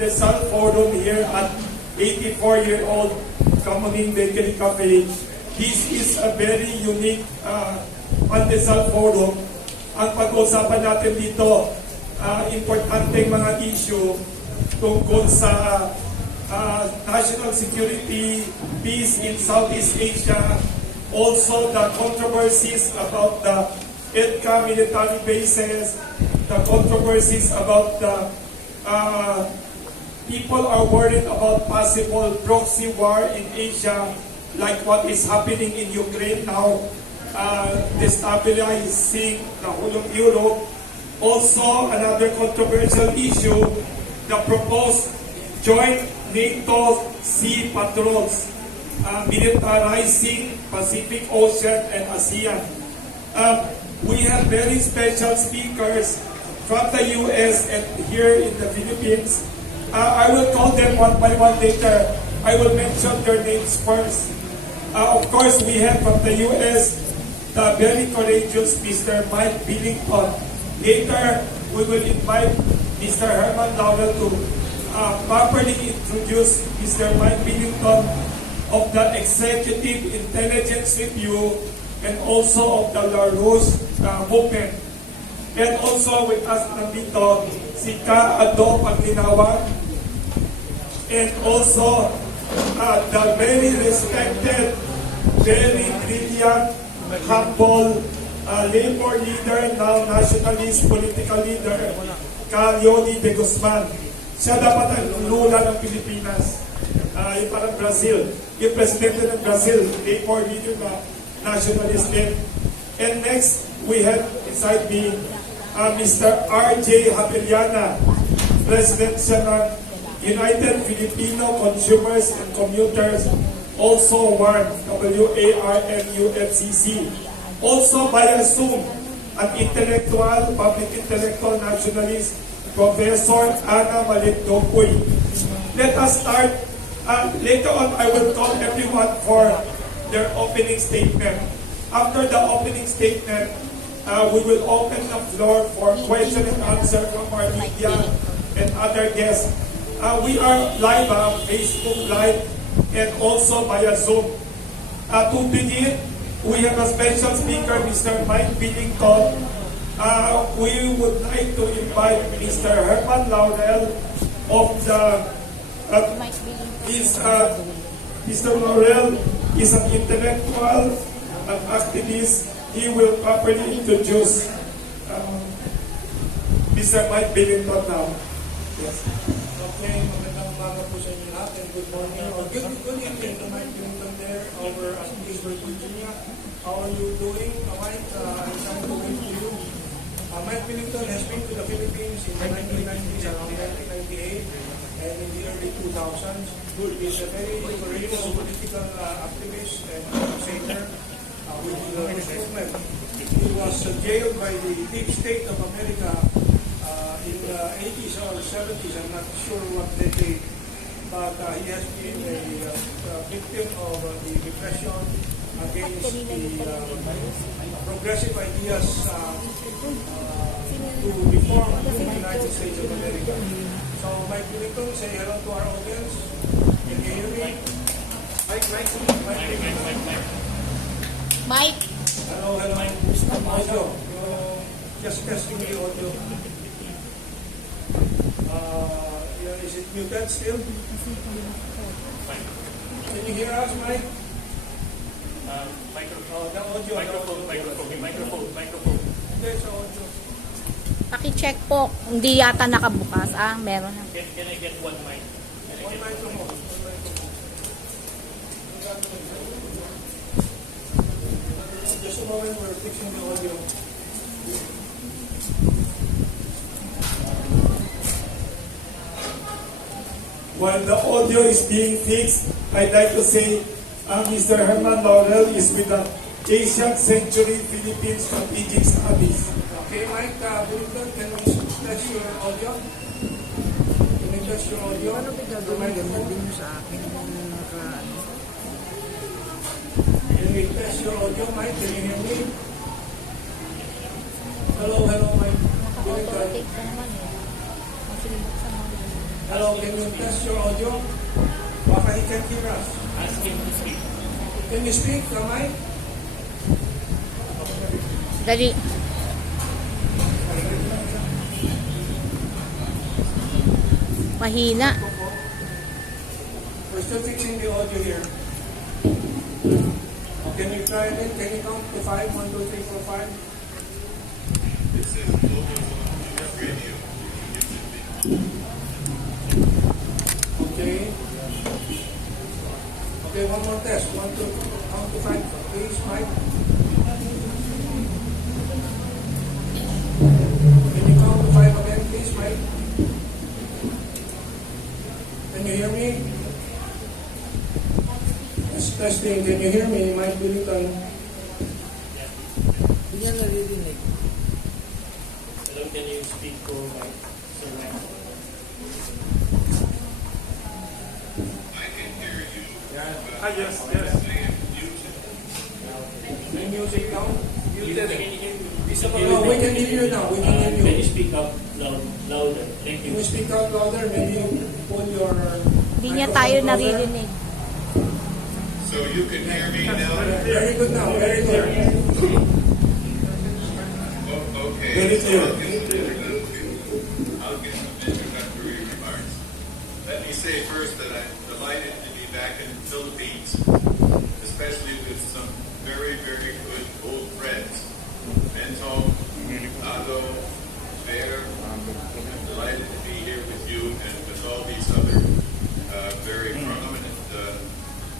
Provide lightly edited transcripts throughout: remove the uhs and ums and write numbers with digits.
Pandesal Forum here at 84-year-old Kamuning Bakery Cafe. This is a very unique Pandesal Forum. Ang pag-uusapan natin dito, importanteng mga issue tungkol sa national security, peace in Southeast Asia, also the controversies about the EDCA military bases, the controversies about the people are worried about possible proxy war in Asia, like what is happening in Ukraine now, destabilizing the whole of Europe. Also, another controversial issue, the proposed joint NATO sea patrols, militarizing Pacific Ocean and ASEAN. We have very special speakers from the U.S. and here in the Philippines. I will call them one by one later. I will mention their names first. Of course, we have from the U.S. the very courageous Mr. Mike Billington. Later, we will invite Mr. Herman Laurel to properly introduce Mr. Mike Billington of the Executive Intelligence Review and also of the LaRouche movement. And also with us nandito si Ka Ado Paglinawag and also the very respected, very brilliant, humble labor leader, now nationalist political leader, Ka Leonie de Guzman. Siya dapat ang lula ng Pilipinas. Yung parang Brazil. Yung presidente ng Brazil, labor leader na nationalist din. And next, we have beside me Mr. R.J. Habeliana, President siya ng United Filipino Consumers and Commuters, also WARN, WARNUFCC. Also via Zoom, an intellectual, public intellectual nationalist, Professor Ana Malikdopoy. Let us start. Later on, I will call everyone for their opening statement. After the opening statement, we will open the floor for question and answer from our media and other guests. We are live on Facebook Live and also via Zoom. To begin, we have a special speaker, Mr. Mike Billington. We would like to invite Mr. Herman Laurel of the Mr. Laurel is an intellectual, an activist. He will properly introduce Mr. Mike Billington now. Yes. Okay, magandang umaga po sa inyo lahat and good morning or good evening to Mike Billington there over at Pittsburgh, Virginia. How are you doing, Mike? I'm trying to wait to you. Mike Billington has been to the Philippines in the 1990s, around 1998, and in the early 2000s. He is a very courageous political activist and savior with the movement. He was jailed by the deep state of America in the 80s or 70s, I'm not sure what decade, but he has been a victim of the repression against the progressive ideas to reform the United States of America. So, Mike Billington, say hello to our audience. Can you hear me? Mike. Hello. Audio. Just testing the audio. Is it muted still? Can you hear us, Mike? Microphone. Yes, audio. Paki-check po. Hindi yata nakabukas. Meron na. Can I get one mic? One microphone. Just a moment, we're fixing the audio. While the audio is being fixed, I'd like to say Mr. Herman Laurel is with the Asian Century Philippine Strategic Studies. Okay, Mike Billington, can you test your audio? Can you test your audio? Ano ba gagawin? Gamitin mo sa akin kung Can we test your audio, Mike? Can you hear me? Hello, Mike. Billington. Hello, can you test your audio? Baka he can't hear us. Ask him to speak. Can you speak, Kamay? Dali. Mahina. We're still fixing the audio here. Can you try it? Can you count to 5? 1, 2, 3, 4, 5? It says global radio. Okay. Okay, one more test. 1, 2, count to 5. Please, Mike. Can you count to 5 again, please, Mike? Can you hear me? Yes, testing. Can you hear me, Mike Billington? Hindi niya naririnig. Hello, can you speak to Sir Mike? I can hear you. Yes. I am muted. May music now? Can you hear me? No, we can hear you now. We can hear Can you you. speak up louder? Thank Can you. you speak out louder? Maybe you pull your... Hindi niya tayo microphone louder. naririnig. So you can hear me now? Very good now. Very good. Oh, okay. Very clear. I'll get some introductory remarks. Let me say first that I'm delighted to be back in the Philippines, especially with some very, very good old friends. Mento, Ado, Bear. I'm delighted to be here with you and with all these other very prominent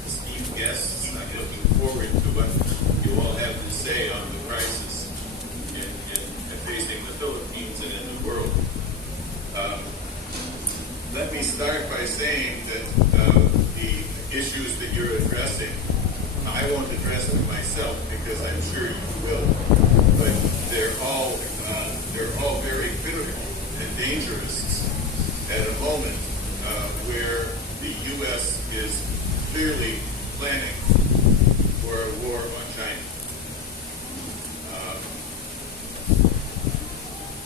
esteemed guests. I'm looking forward to what you all have to say on the crisis in facing the Philippines and in the world. Let me start by saying that the issues that you're addressing, I won't address them myself because I'm sure you will, but they're all very critical and dangerous at a moment where the U.S. is clearly planning for a war on China.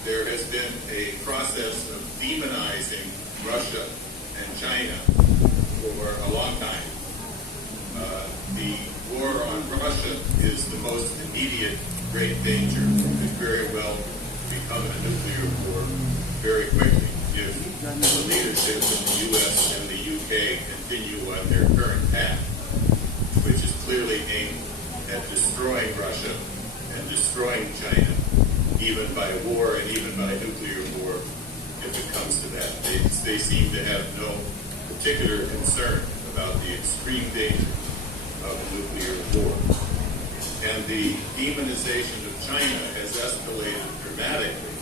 There has been a process of demonizing Russia and China for a long time. The war on Russia is the most immediate great danger. It could very well become a nuclear war very quickly if the leadership in the U.S. and the U.K. continue on their current path, which is clearly aimed at destroying Russia and destroying China, even by war and even by nuclear war, if it comes to that. They seem to have no particular concern about the extreme danger of nuclear war. And the demonization of China has escalated dramatically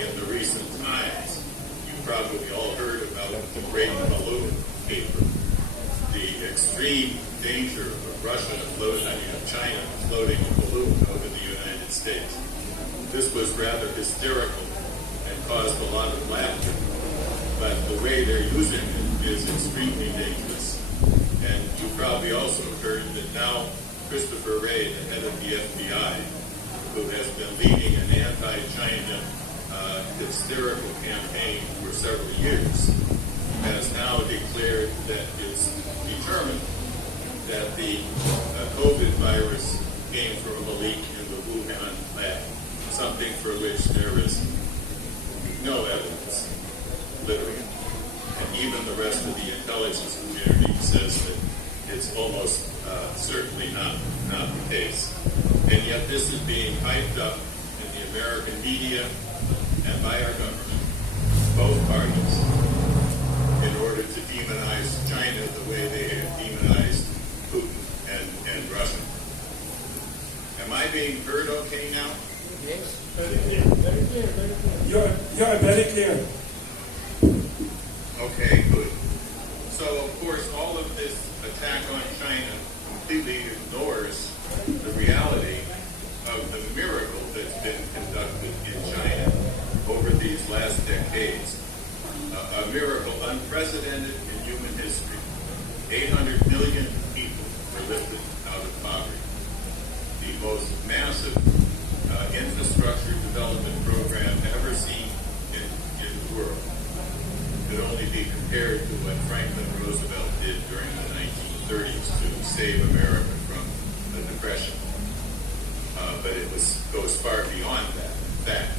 in the recent times. You probably all heard about the Great Balloon paper, the extreme danger of Russia of China floating a balloon over the United States. This was rather hysterical and caused a lot of laughter, but the way they're using it is extremely dangerous. And you probably also heard that now Christopher Wray, the head of the FBI, who has been leading an anti-China hysterical campaign for several years, has now declared that it's determined that the COVID virus came from a leak in the Wuhan lab, something for which there is no evidence, literally. And even the rest of the intelligence community says that it's almost certainly not the case. And yet this is being hyped up in the American media and by our government, both parties, in order to demonize China the way they have demonized Putin and Russia. Am I being heard okay now? Yes. Very clear. Very clear. Very clear. You're very clear. Okay, good. So, of course, all of this attack on China completely ignores the reality of the miracle that's been conducted in China over these last decades. A miracle unprecedented in human history. 800 million people were lifted out of poverty. The most massive infrastructure development program ever seen in the world. could only be compared to what Franklin Roosevelt did during the 1930s to save America from the Depression. But it goes far beyond that, in fact.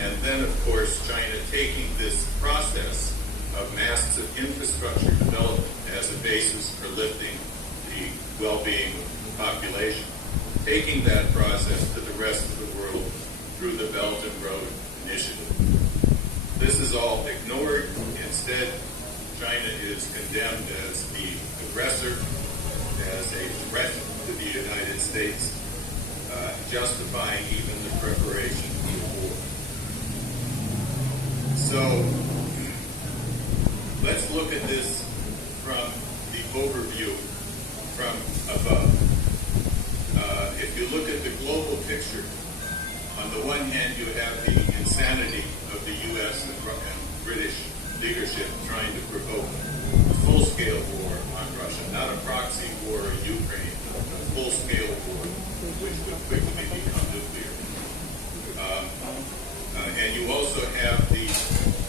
And then, of course, China taking this process of massive infrastructure development as a basis for lifting the well-being of the population, taking that process to the rest of the world through the Belt and Road Initiative. This is all ignored. Instead, China is condemned as the aggressor, as a threat to the United States, justifying even the preparation of the war. So, let's look at this from the overview from above. If you look at the global picture, on the one hand you have the insanity of the U.S. and British leadership trying to provoke a full-scale war on Russia, not a proxy war in Ukraine, a full-scale war which would quickly become nuclear. And you also have the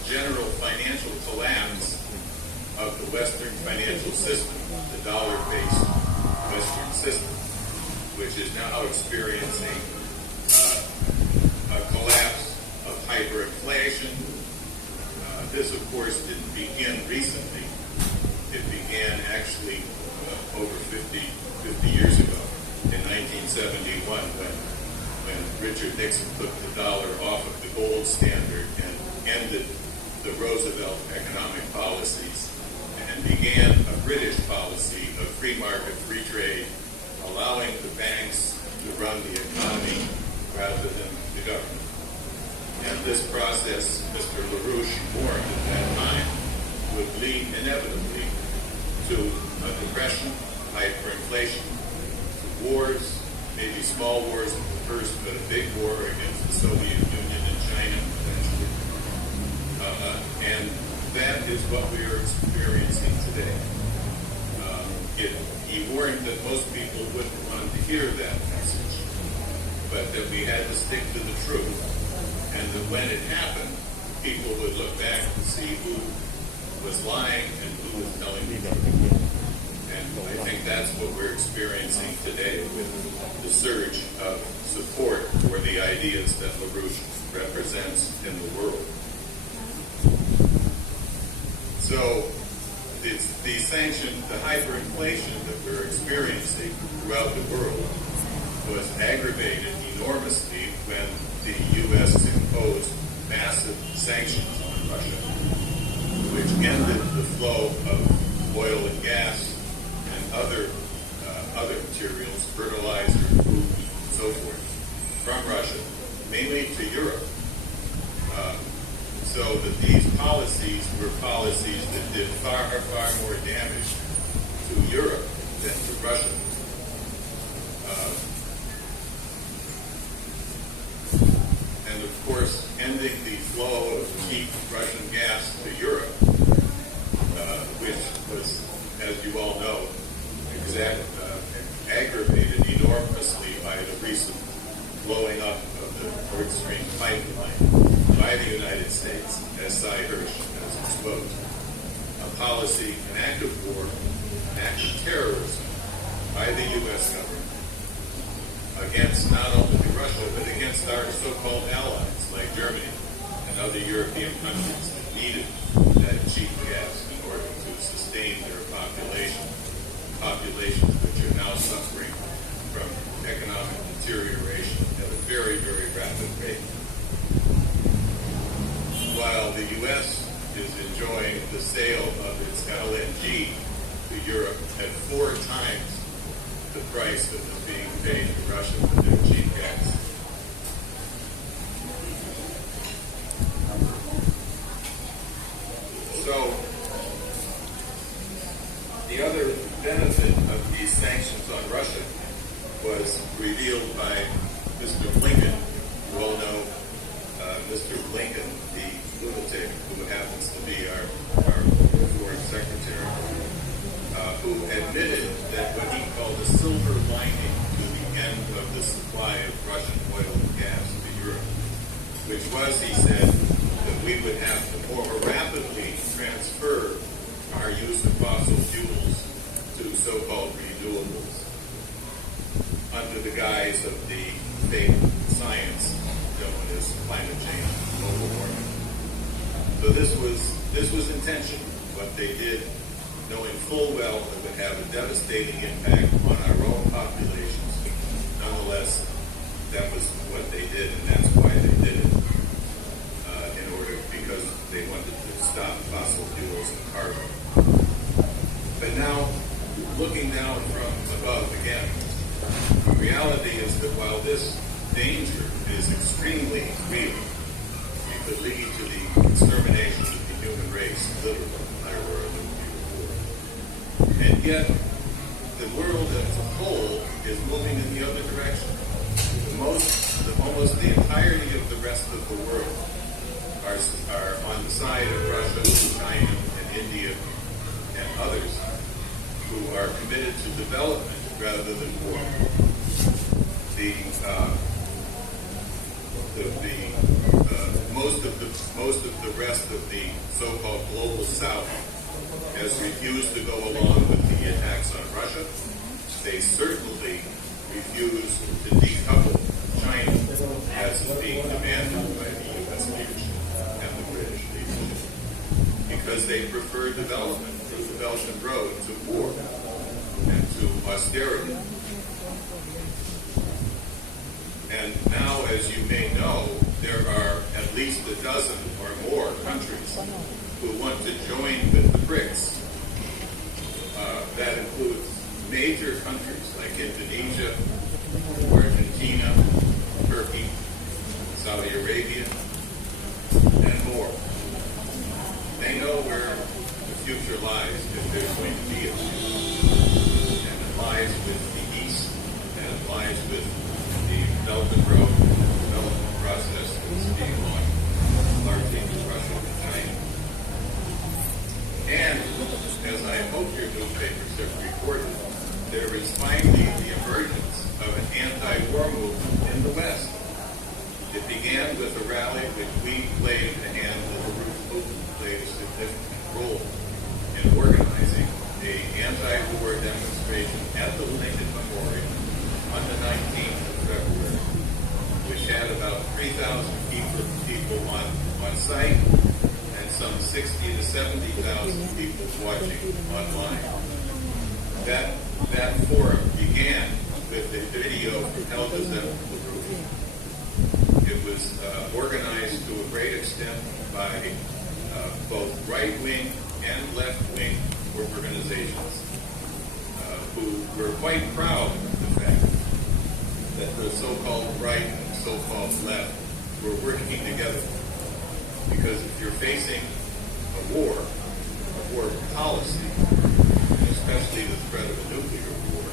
general financial collapse of the Western financial system, the dollar-based Western system, which is now experiencing a collapse of hyperinflation. This, of course, didn't begin recently. It began actually over 50 years ago, in 1971, when Richard Nixon took the dollar off of the gold standard and ended the Roosevelt economic policies and began a British policy of free market, free trade, allowing the banks to run the economy rather than the government. And this process, Mr. LaRouche warned at that time, would lead inevitably to a depression, hyperinflation, to wars, maybe small wars at the first, but a big war against the Soviet Union and China eventually. And that is what we are experiencing today. He warned that most people wouldn't want to hear that message, but that we had to stick to the truth, and that when it happened, people would look back to see who was lying and who was telling the truth. And I think that's what we're experiencing today with the surge of support for the ideas that LaRouche represents in the world. So the sanction, the hyperinflation that we're experiencing throughout the world was aggravated enormously when the U.S. imposed massive sanctions on Russia, which ended the flow of oil and gas and other materials, fertilizer, food, and so forth, from Russia, mainly to Europe. So that these policies were policies that did far, far more damage to Europe than to Russia. And of course, ending the flow of cheap Russian gas to Europe, which was, as you all know, aggravated enormously by the recent blowing up of the Nord Stream pipeline by the United States, as Cy Hirsch has exposed. A policy, an act of war, an act of terrorism by the U.S. government against not only Russia, but against our so-called allies like Germany and other European countries that needed that cheap gas in order to sustain their populations which are now suffering from economic deterioration at a very, very rapid rate. While the U.S. is enjoying the sale of its LNG to Europe at 4 times the price that was being paid to Russia for their cheap gas. So, the other benefit of these sanctions on Russia was revealed by Mr. Lincoln. You all know Mr. Lincoln, the lunatic who happens to be our foreign secretary, who admitted that what he called a silver lining to the end of the supply of Russian oil and gas to Europe, which was, he said, that we would have to more rapidly transfer our use of fossil fuels to so-called renewables under the guise of the fake science known as climate change, global warming. So this was intentional, what they did, knowing full well it would have a devastating impact on our own populations. Nonetheless, that was what they did, and that's why they did it, because they wanted to stop fossil fuels and carbon. But now, looking down from above again, the reality is that while this danger is extremely real, it could lead to the extermination of the human race, literally, if there were a nuclear war. And yet, the world as a whole is moving in the other direction. Almost the entirety of the rest of the world are on the side of Russia, China, and India, and others who are committed to development rather than war. Most of the rest of the so-called global South has refused to go along with the attacks on Russia. They certainly refuse to decouple China as is being demanded by the U.S. leadership and the British leadership, because they prefer development, the Belt and Road, to war and to austerity. And now, as you may know, there are at least a dozen or more countries who want to join with the BRICS. That includes major countries like Indonesia, Argentina, Turkey, Saudi Arabia, and more. They know where the future lies if there's going to be a future. And it lies with the East, and it lies with the Belt and Road development process that's being launched largely with Russia and China. And, as I hope your newspapers have reported, there is finally the emergence of an anti-war movement in the West. It began with a rally which we played a hand, the LaRouche movement played a significant role in organizing an anti-war demonstration at the Lincoln Memorial on the 19th of February, which had about 3,000 people on site and some 60 to 70,000 people watching online. That forum began with a video from Elvis LaRouche. It was organized to a great extent by both right-wing and left-wing organizations who were quite proud of the fact that the so-called right and so-called left were working together. Because if you're facing a war policy, and especially the threat of a nuclear war,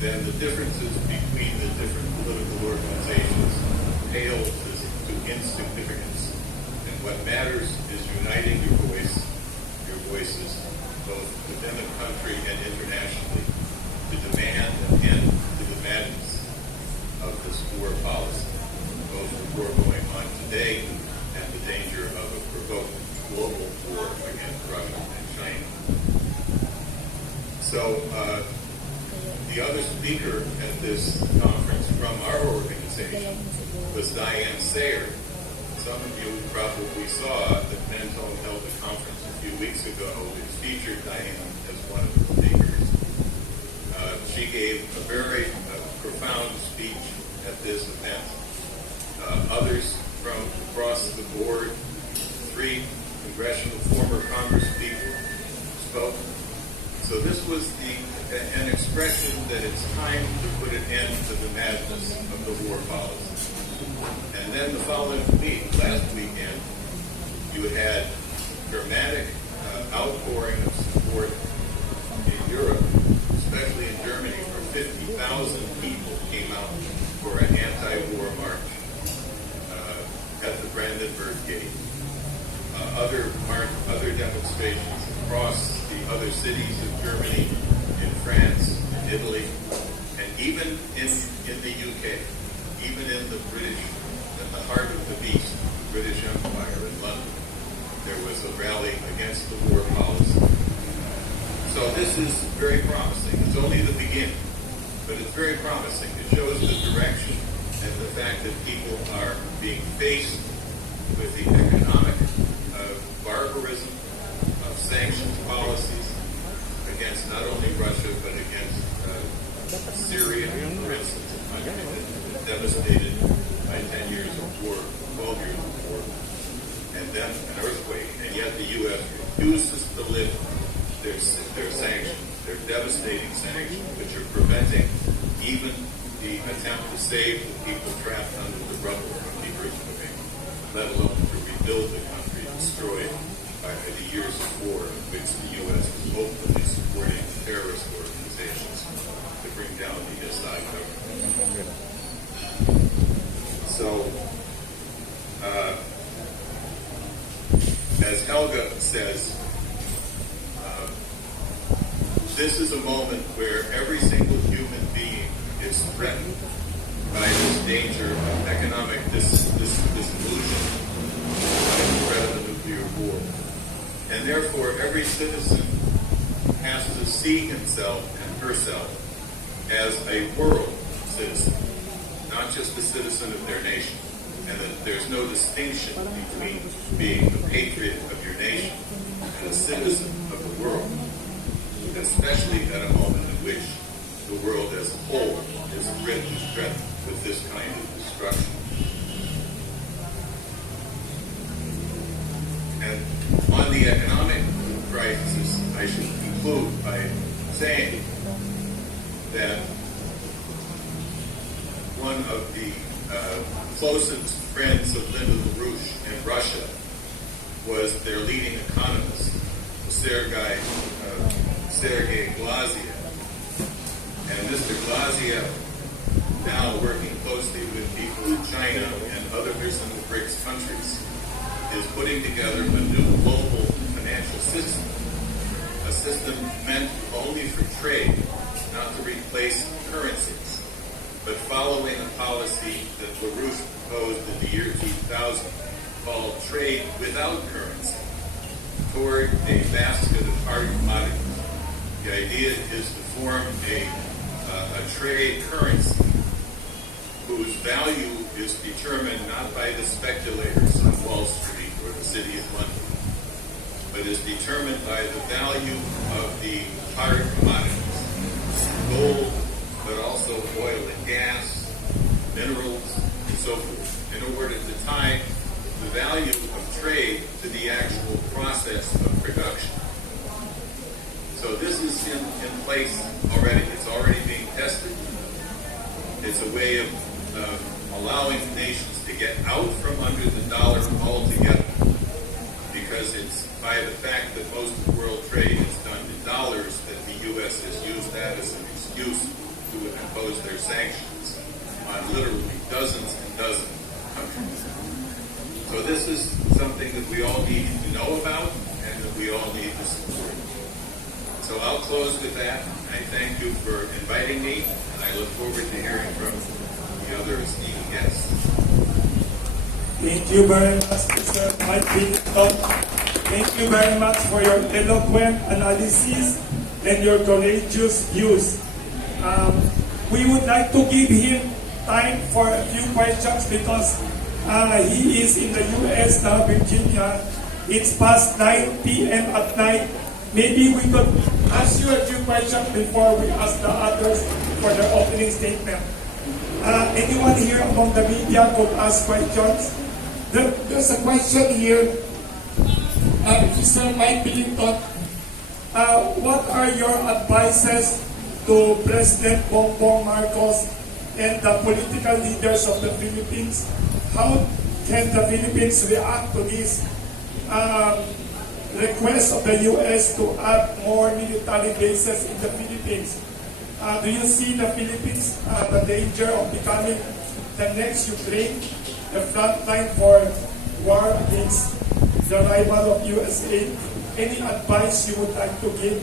then the differences between the different political organizations pale to insignificance. And what matters is uniting your voices, both within the country and internationally, to demand an end to the madness of this war policy, both the war going on today and the danger of a provoked global war against Russia and China. So the other speaker at this conference from our organization was Diane Sayer. Some of you probably saw that Mentone held a conference a few weeks ago which featured Diane as one of the speakers. She gave a very profound speech at this event. Others from across the board, 3 former Congress people spoke. So this was an expression that it's time to put an end to the madness of the war policy. And then the following week, last weekend, you had dramatic outpouring of support in Europe, especially in Germany, where 50,000 people came out for an anti-war march at the Brandenburg Gate. Other demonstrations across the other cities of Germany, in France, in Italy, and even in the UK, even in the heart of the beast, the British Empire in London. there was a rally against the war policy. So this is very promising. It's only the beginning, but it's very promising. It shows the direction and the fact that people are being faced with the economic barbarism of sanctions policies against not only Russia, but against Syria, for instance, a country that was devastated by 10 years of war, 12 years of war, and then an earthquake, and yet the U.S. refuses to lift their sanctions, their devastating sanctions, which are preventing even the attempt to save the people trapped under the rubble from the earthquake, let alone to rebuild the country destroyed by the years of war in which the U.S. was openly supporting terrorist organizations to bring down the Assad government. So, as Helga says, this is a moment where every single human being is threatened by this danger of economic dissolution, by the threat of a nuclear war. And therefore, every citizen has to see himself and herself as a world citizen, not just a citizen of their nation. And that there's no distinction between being a patriot of your nation and a citizen of the world, especially at a moment in which the world as a whole is threatened with this kind of destruction. And on the economic crisis, I should conclude by saying that one of the closest friends of Lyndon LaRouche in Russia was their leading economist, Sergei Glaziev. And Mr. Glaziev, now working closely with people in China and other recent BRICS countries, is putting together a new global financial system, a system meant only for trade, not to replace currencies, but following a policy that LaRouche proposed in the year 2000 called trade without currency, toward a basket of hard commodities. The idea is to form a trade currency whose value is determined not by the speculators on Wall Street or the City of London, but is determined by the value of the hard commodities, gold, but also oil and gas, minerals, and so forth, in order to tie the value of trade to the actual process of production. So this is in place already. It's already being tested. It's a way of allowing nations to get out from under the dollar altogether, because it's by the fact that most of the world trade is done in dollars that the U.S. has used that as an excuse to impose their sanctions on literally dozens and dozens of countries. So this is something that we all need to know about and that we all need to support. So I'll close with that. I thank you for inviting me, and I look forward to hearing from the other esteemed guests. Thank you very much, Mr. Mike Billington. Thank you very much for your eloquent analysis and your courageous views. We would like to give him time for a few questions because he is in the U.S. now, Virginia. It's past 9 p.m. at night. Maybe we could ask you a few questions before we ask the others for their opening statement. Anyone here among the media could ask questions? There's a question here. Mr. Mike Billington, what are your advices to President Bongbong Marcos and the political leaders of the Philippines? How can the Philippines react to this request of the U.S. to add more military bases in the Philippines? Do you see the Philippines, the danger of becoming the next Ukraine, the front line for war against the rival of USA? Any advice you would like to give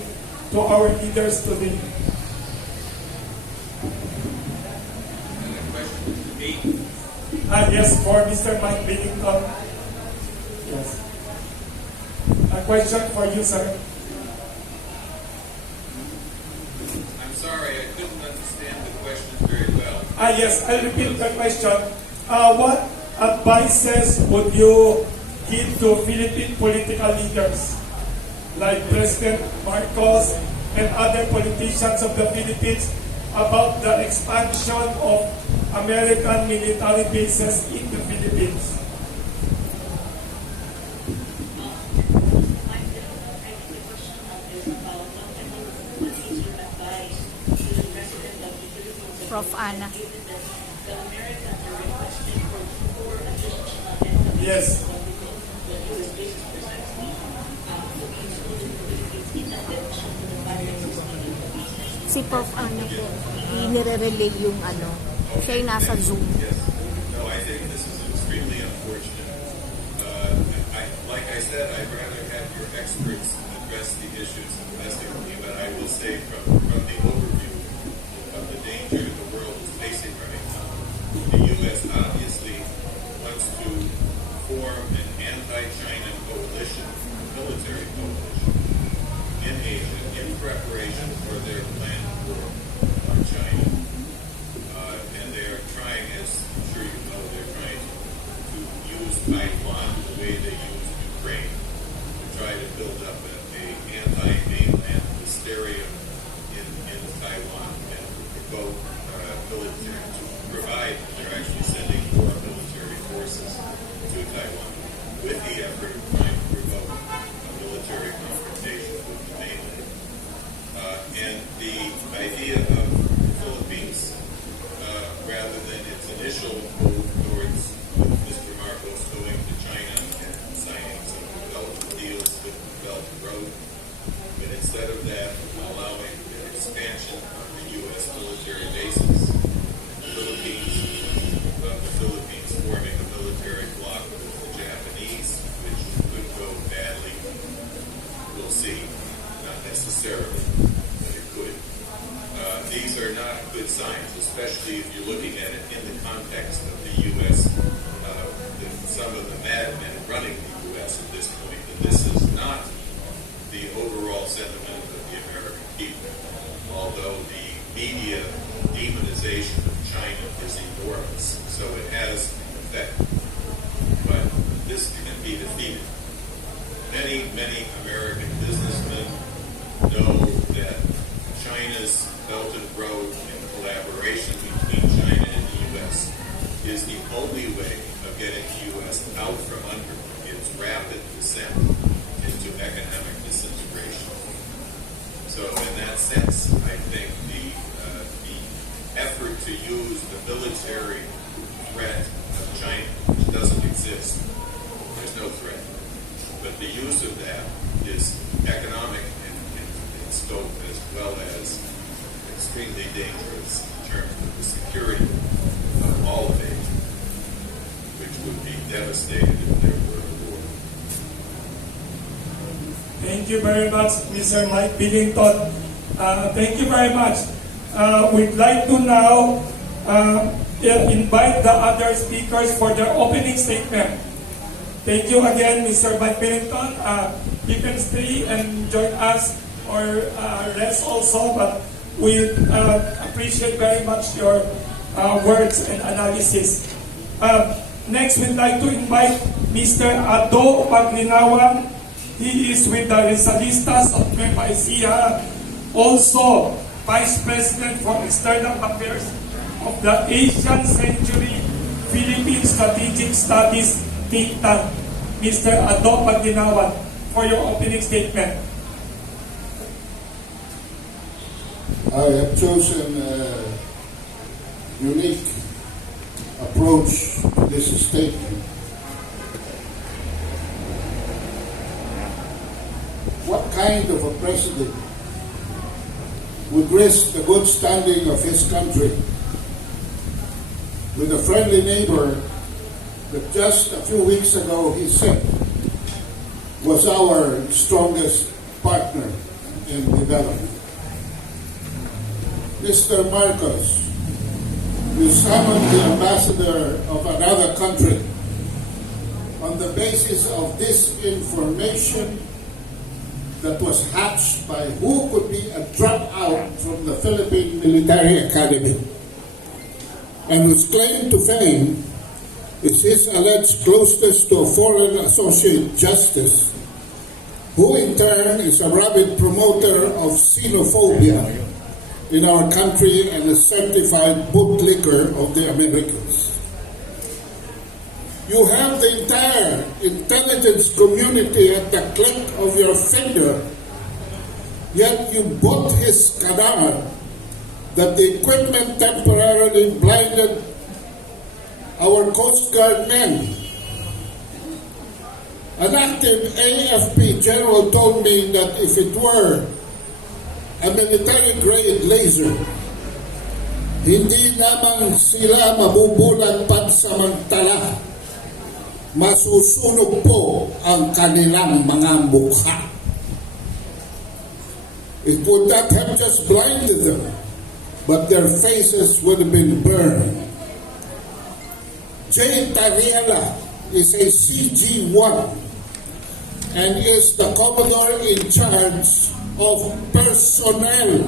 to our leaders today? Yes, for Mr. Mike Billington. Yes. question for you, sir. I'm sorry, I couldn't understand the question very well. Yes, I'll repeat the question. What advices would you give to Philippine political leaders like President Marcos and other politicians of the Philippines about the expansion of American military bases in the Philippines? Prof. Ana. Yes. Si Prof. Ana po, nire-relay yung siya yung nasa Zoom. Yes. No, I think this is extremely unfortunate. Like I said, I'd rather have your experts address the issues domestically, but I will say from the overview of the danger the world is facing right now, the U.S. obviously wants to form an anti-China coalition, military coalition, in Asia in preparation for their planned war on China. And they're trying, as I'm sure you know, they're trying to use Taiwan the way they used Ukraine to try to build up a anti-mainland hysteria in Taiwan and provoke military to provide. They're actually sending more military forces to Taiwan with the effort of trying to provoke a military confrontation with the mainland. And the idea of the Philippines, rather than its initial move towards Mr. Marcos going to China and signing some development deals with the Belt and Road, but instead of that, allowing the expansion of the U.S. military bases in the Philippines forming a military bloc with the Japanese, which could go badly. We'll see. Not necessarily, but it could. These are not good signs, especially if you're looking at it in the context of the U.S., some of the madmen running the U.S. at this point, that this is not the overall sentiment of the American people, although the media demonization of China is enormous, so it has an effect. But this can be defeated. Many, many American businessmen know that China's Belt and Road and collaboration between China and the U.S. is the only way of getting the U.S. out from under its rapid descent into economic disintegration. So in that sense, I think the effort to use the military threat of China, which doesn't exist, there's no threat, but the use of that is economic in scope as well as extremely dangerous in terms of the security of all of Asia, which would be devastated if there were a war. Thank you very much, Mr. Mike Billington. Thank you very much. We'd like to now invite the other speakers for their opening statement. Thank you again, Mr. Mike Billington. You can stay and join us or rest also, but we appreciate very much your words and analysis. Next, we'd like to invite Mr. Ado Paglinawan. He is with the Rizalistas of Nueva Ecija, also Vice President for External Affairs of the Asian Century Philippine Strategic Studies think tank. Mr. Ado Paglinawan, for your opening statement. I have chosen a unique approach to this statement. What kind of a president would risk the good standing of his country with a friendly neighbor that just a few weeks ago he said was our strongest partner in development? Mr. Marcos, you summoned the ambassador of another country on the basis of disinformation that was hatched by who could be a dropout from the Philippine Military Academy, and whose claim to fame is his alleged closeness to a foreign associate justice, who in turn is a rabid promoter of xenophobia in our country and a certified bootlicker of the Americans. You have the entire intelligence community at the click of your finger, yet you bought his canard that the equipment temporarily blinded our Coast Guard men. An active AFP general told me that if it were a military-grade laser, hindi naman sila mabubulag pansamantala. Masusunog po ang kanilang mga mukha. It would not have just blinded them, but their faces would have been burned. Jay Tariela is a CG-1 and is the Commodore in charge of personnel.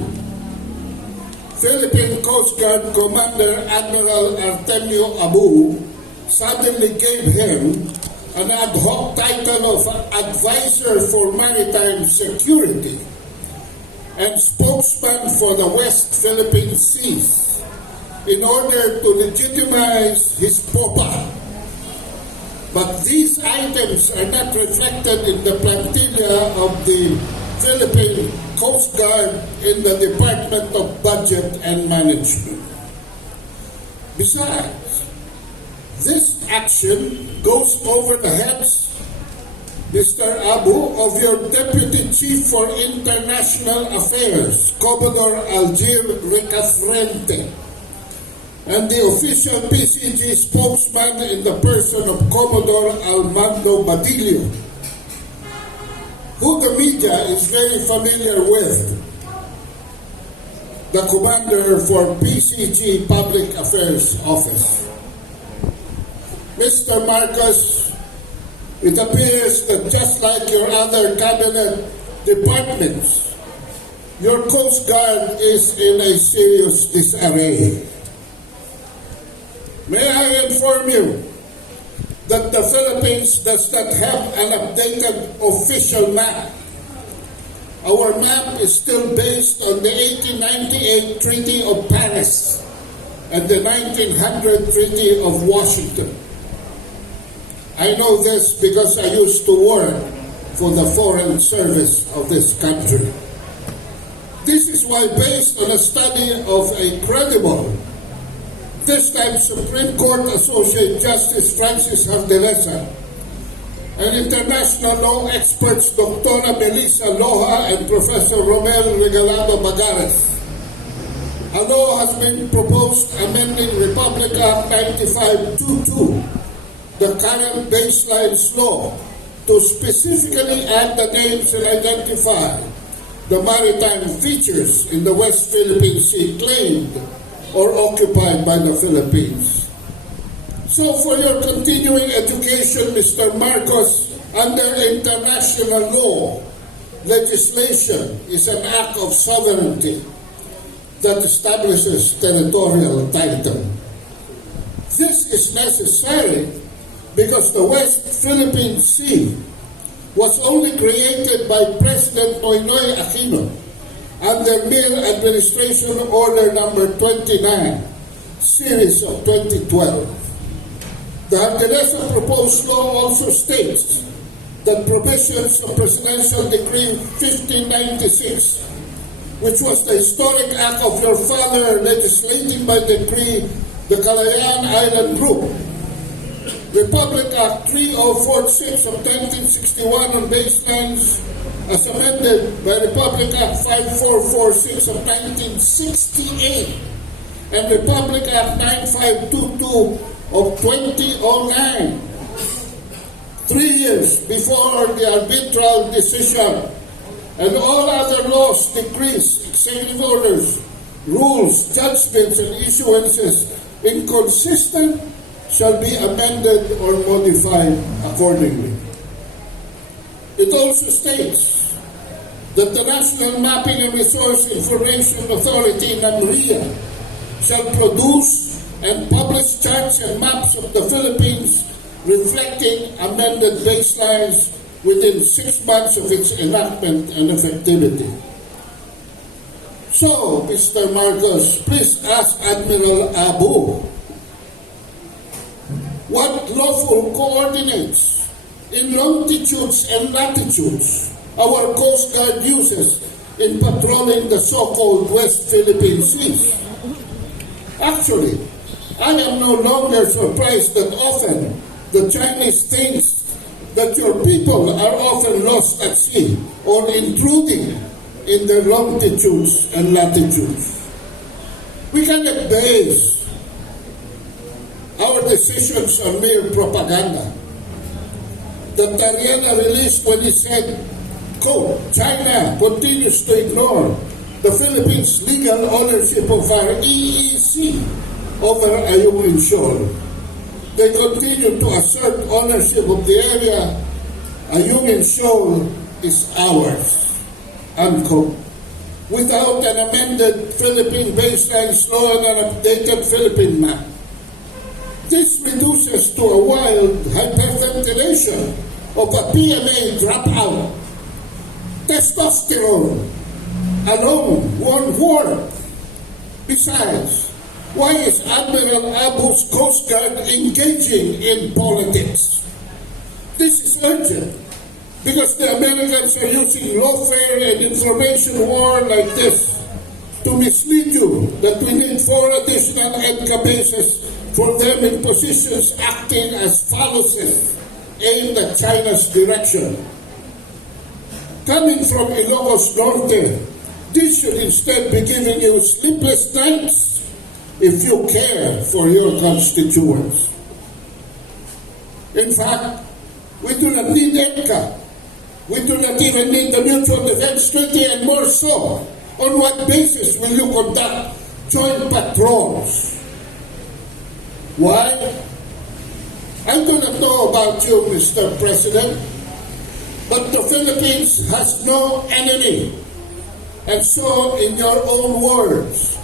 Philippine Coast Guard Commander Admiral Artemio Abu suddenly gave him an ad hoc title of Advisor for Maritime Security and spokesman for the West Philippine Seas in order to legitimize his POPA. But these items are not reflected in the plantilla of the Philippine Coast Guard in the Department of Budget and Management. Besides, this action goes over the heads, Mr. Abu, of your Deputy Chief for International Affairs, Commodore Algir Ricafrente, and the official PCG spokesman in the person of Commodore Armando Badillo, who the media is very familiar with, the commander for PCG Public Affairs Office. Mr. Marcos, it appears that just like your other cabinet departments, your Coast Guard is in a serious disarray. May I inform you that the Philippines does not have an updated official map. Our map is still based on the 1898 Treaty of Paris and the 1900 Treaty of Washington. I know this because I used to work for the Foreign Service of this country. This is why, based on a study of a credible, this time Supreme Court Associate Justice Francis Hardelesa, and international law experts Dr. Melissa Loja and Professor Romel Regalado Bagares, a law has been proposed amending Republic Act 9522, the current baselines law, to specifically add the names and identify the maritime features in the West Philippine Sea claimed or occupied by the Philippines. So for your continuing education, Mr. Marcos, under international law, legislation is an act of sovereignty that establishes territorial title. This is necessary because the West Philippine Sea was only created by President Noynoy Aquino under Mill Administration Order Number 29, Series of 2012. The Hardelesa proposed law also states that provisions of Presidential Decree 1596, which was the historic act of your father legislating by decree the Calayan Island Group, Republic Act 3046 of 1961 on baselines as amended by Republic Act 5446 of 1968 and Republic Act 9522 of 2009, 3 years before the arbitral decision, and all other laws, decrees, executive orders, rules, judgments, and issuances inconsistent shall be amended or modified accordingly. It also states that the National Mapping and Resource Information Authority, NAMRIA, shall produce and publish charts and maps of the Philippines reflecting amended baselines within 6 months of its enactment and effectivity. So, Mr. Marcos, please ask Admiral Abu what lawful coordinates in longitudes and latitudes our Coast Guard uses in patrolling the so-called West Philippine Seas. Actually, I am no longer surprised that often the Chinese thinks that your people are often lost at sea or intruding in their longitudes and latitudes. We cannot base our decisions on mere propaganda that Tariana released when he said, quote, China continues to ignore the Philippines' legal ownership of our EEC over Ayungin Shoal. They continue to assert ownership of the area. Ayungin Shoal is ours, unquote. Without an amended Philippine baseline law and an updated Philippine map. This reduces to a wild hyperventilation of a PMA dropout. Testosterone alone won't work. Besides, why is Admiral Abu's Coast Guard engaging in politics? This is urgent because the Americans are using lawfare and information war like this to mislead you that we need 4 additional EDCA bases for them in positions acting as phalluses aimed at China's direction. Coming from Ilocos Norte, this should instead be giving you sleepless nights if you care for your constituents. In fact, we do not need EDCA. We do not even need the Mutual Defense Treaty, and more so, on what basis will you conduct joint patrols? Why? I do not know about you, Mr. President, but the Philippines has no enemy. And so, in your own words,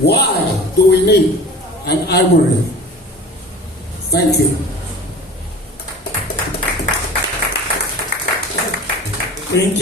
why do we need an armory? Thank you. Thank you.